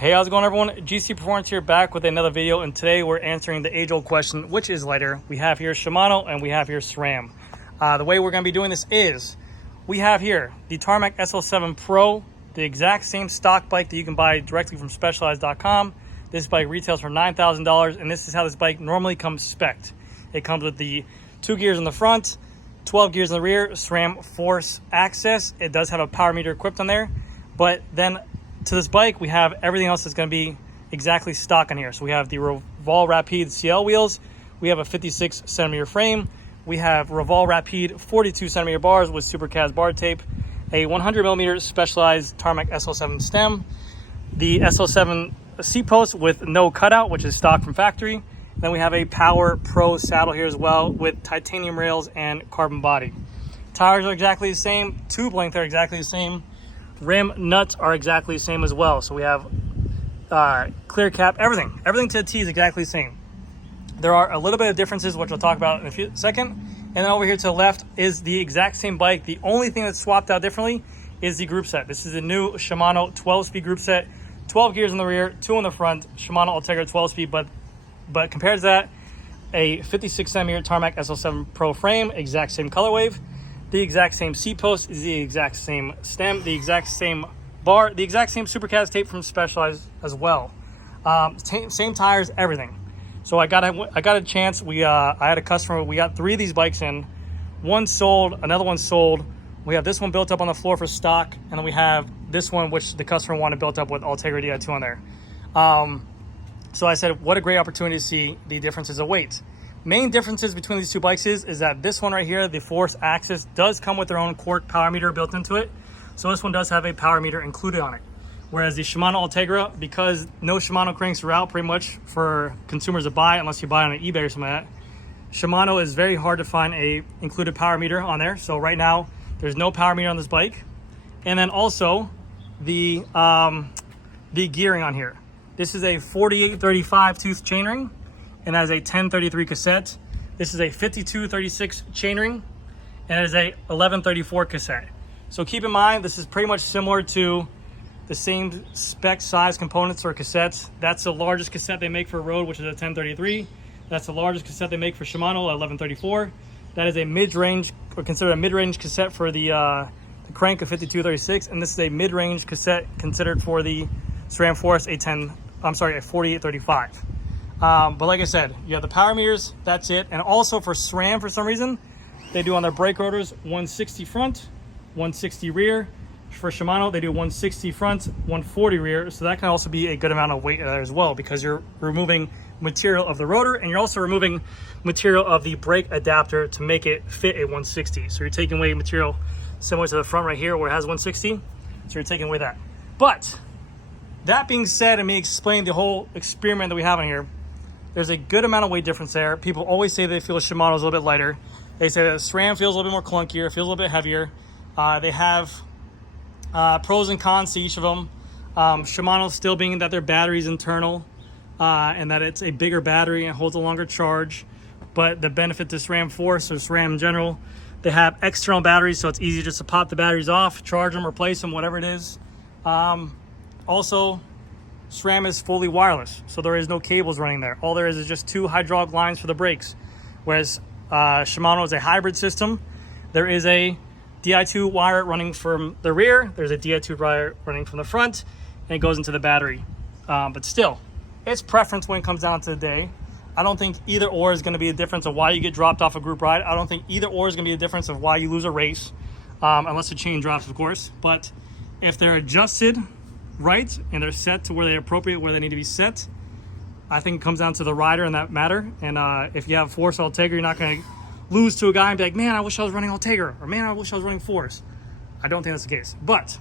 Hey, how's it going, everyone? GC Performance here, back with another video, and today we're answering the age-old question, which is lighter? We have here Shimano and we have here SRAM. The way we're going to be doing this is, we have here the Tarmac SL7 Pro, the exact same stock bike that you can buy directly from Specialized.com. This bike retails for $9,000, and this is how this bike normally comes spec'd. It comes with the 2 gears in the front, 12 gears in the rear, SRAM Force AXS. It does have a power meter equipped on there, but then to this bike, we have everything else that's going to be exactly stock on here. So we have the Revol Rapide CL wheels. We have a 56 centimeter frame. We have Revol Rapide 42 centimeter bars with Supercast bar tape, a 100 millimeter Specialized Tarmac SL7 stem, the SL7 seat post with no cutout, which is stock from factory. And then we have a Power Pro saddle here as well with titanium rails and carbon body. Tires are exactly the same. Tube length are exactly the same. Rim nuts are exactly the same as well. So we have clear cap, everything to the T is exactly the same. There are a little bit of differences, which I'll talk about in a second. And then over here to the left is the exact same bike. The only thing that's swapped out differently is the group set. This is a new Shimano 12-speed group set, 12 gears in the rear, 2 in the front, Shimano ULTEGRA 12-speed, but compared to that, a 56 centimeter Tarmac SL7 Pro frame, exact same color wave. The exact same seat post is the exact same stem, the exact same bar, the exact same Supercast tape from Specialized as well. Same tires, everything. So I got a chance. I had a customer. We got 3 of these bikes in. One sold, another one sold. We have this one built up on the floor for stock, and then we have this one which the customer wanted built up with ULTEGRA Di2 on there. So I said, what a great opportunity to see the differences of weight. Main differences between these two bikes is that this one right here, the Force AXS, does come with their own Quark power meter built into it. So this one does have a power meter included on it. Whereas the Shimano ULTEGRA, because no Shimano cranks are out pretty much for consumers to buy, unless you buy on an eBay or something like that, Shimano is very hard to find a included power meter on there. So right now, there's no power meter on this bike. And then also the gearing on here. This is a 4835 tooth chainring, and that is a 1033 cassette. This is a 5236 chainring, and it is a 1134 cassette. So keep in mind, this is pretty much similar to the same spec size components or cassettes. That's the largest cassette they make for a road, which is a 1033. That's the largest cassette they make for Shimano, 1134. That is a mid-range, or considered a mid-range cassette for the crank of 5236, and this is a mid-range cassette considered for the SRAM Force a 4835. But like I said, you have the power meters, that's it. And also for SRAM, for some reason, they do on their brake rotors 160 front, 160 rear. For Shimano, they do 160 front, 140 rear. So that can also be a good amount of weight there as well, because you're removing material of the rotor, and you're also removing material of the brake adapter to make it fit a 160. So you're taking away material similar to the front right here where it has 160. So you're taking away that. But that being said, and me explain the whole experiment that we have on here, there's a good amount of weight difference there. People always say they feel Shimano is a little bit lighter. They say that SRAM feels a little bit more clunkier, feels a little bit heavier. They have pros and cons to each of them. Shimano still being that their battery's internal, and that it's a bigger battery and holds a longer charge. But the benefit to SRAM Force or SRAM in general, they have external batteries, so it's easy just to pop the batteries off, charge them, replace them, whatever it is. Also, SRAM is fully wireless, so there is no cables running there. All there is just 2 hydraulic lines for the brakes, whereas Shimano is a hybrid system. There is a Di2 wire running from the rear, there's a Di2 wire running from the front, and it goes into the battery. But still, it's preference when it comes down to the day. I don't think either or is going to be a difference of why you get dropped off a group ride. I don't think either or is going to be a difference of why you lose a race, unless the chain drops, of course. But if they're adjusted right and they're set to where they're appropriate, where they need to be set, I think it comes down to the rider in that matter. And if you have Force ULTEGRA, you're not going to lose to a guy and be like, man, I wish I was running ULTEGRA, or man, I wish I was running Force. I don't think that's the case. But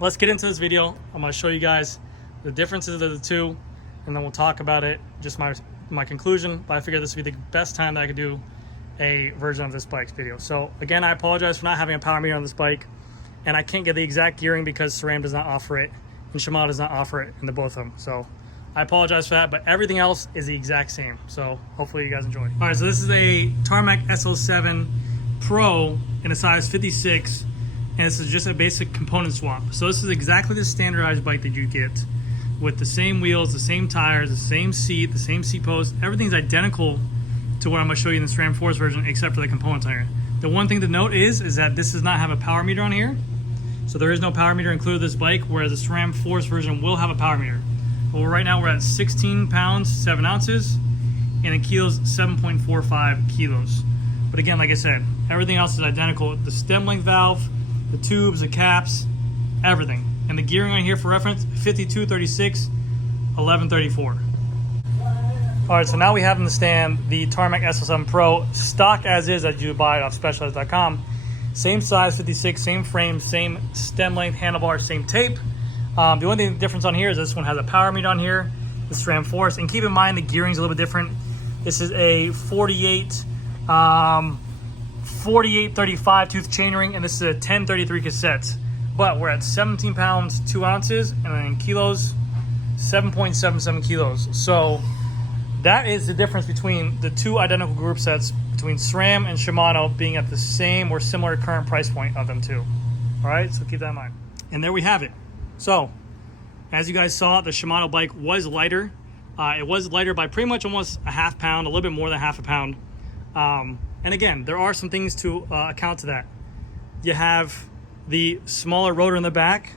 let's get into this video. I'm going to show you guys the differences of the two, and then we'll talk about it, just my conclusion. But I figured this would be the best time that I could do a version of this bike's video. So again, I apologize for not having a power meter on this bike, and I can't get the exact gearing because SRAM does not offer it and Shimano does not offer it in the both of them. So I apologize for that, but everything else is the exact same. So hopefully you guys enjoy. All right, so this is a Tarmac SL7 Pro in a size 56, and this is just a basic component swap. So this is exactly the standardized bike that you get with the same wheels, the same tires, the same seat post. Everything's identical to what I'm going to show you in the SRAM Force version, except for the components on here. The one thing to note is that this does not have a power meter on here. So there is no power meter included with this bike, whereas the SRAM Force version will have a power meter. But right now we're at 16 pounds, 7 ounces, and in kilos, 7.45 kilos. But again, like I said, everything else is identical. The stem length valve, the tubes, the caps, everything. And the gearing on here for reference, 5236, 1134. All right, so now we have in the stand the Tarmac SL7 Pro, stock as is that you buy it off Specialized.com. Same size, 56, same frame, same stem length, handlebar, same tape. The only difference on here is this one has a power meter on here, the SRAM Force. And keep in mind the gearing's a little bit different. This is a 4835 tooth chainring, and this is a 1033 cassette. But we're at 17 pounds, 2 ounces, and then in kilos, 7.77 kilos. So that is the difference between the two identical group sets, between SRAM and Shimano, being at the same or similar current price point of them too. All right, so keep that in mind. And there we have it. So, as you guys saw, the Shimano bike was lighter. It was lighter by pretty much almost a half pound, a little bit more than half a pound. And again, there are some things to account to that. You have the smaller rotor in the back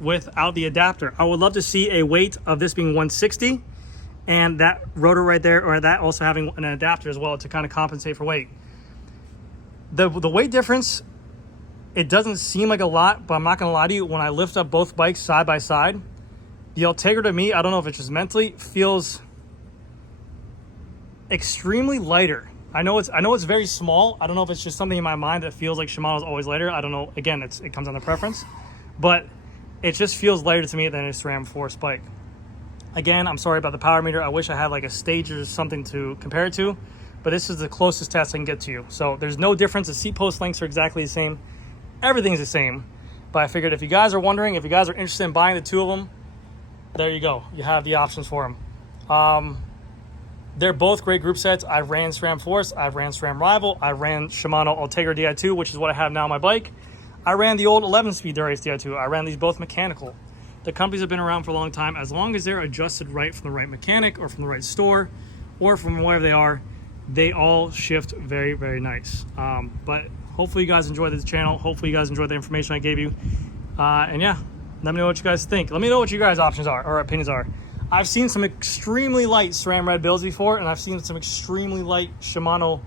without the adapter. I would love to see a weight of this being 160 and that rotor right there, or that also having an adapter as well to kind of compensate for weight. The weight difference, it doesn't seem like a lot, but I'm not gonna lie to you, when I lift up both bikes side by side, the ULTEGRA to me, I don't know if it's just mentally, feels extremely lighter. I know it's very small. I don't know if it's just something in my mind that feels like Shimano's always lighter. I don't know. Again, it comes on the preference, but it just feels lighter to me than a SRAM Force bike. Again, I'm sorry about the power meter. I wish I had like a stage or something to compare it to, but this is the closest test I can get to you. So there's no difference. The seat post lengths are exactly the same. Everything's the same. But I figured if you guys are wondering, if you guys are interested in buying the two of them, there you go. You have the options for them. They're both great group sets. I've ran SRAM Force, I've ran SRAM Rival, I ran Shimano ULTEGRA Di2, which is what I have now on my bike. I ran the old 11-speed Dura-Ace Di2. I ran these both mechanical. The companies have been around for a long time. As long as they're adjusted right from the right mechanic or from the right store or from wherever they are, they all shift very, very nice. But hopefully you guys enjoyed this channel. Hopefully you guys enjoyed the information I gave you. And yeah, let me know what you guys think. Let me know what you guys' options are or opinions are. I've seen some extremely light SRAM Red builds before, and I've seen some extremely light Shimano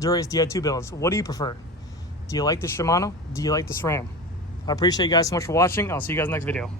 Dura-Ace Di2 builds. What do you prefer? Do you like the Shimano? Do you like the SRAM? I appreciate you guys so much for watching. I'll see you guys in the next video.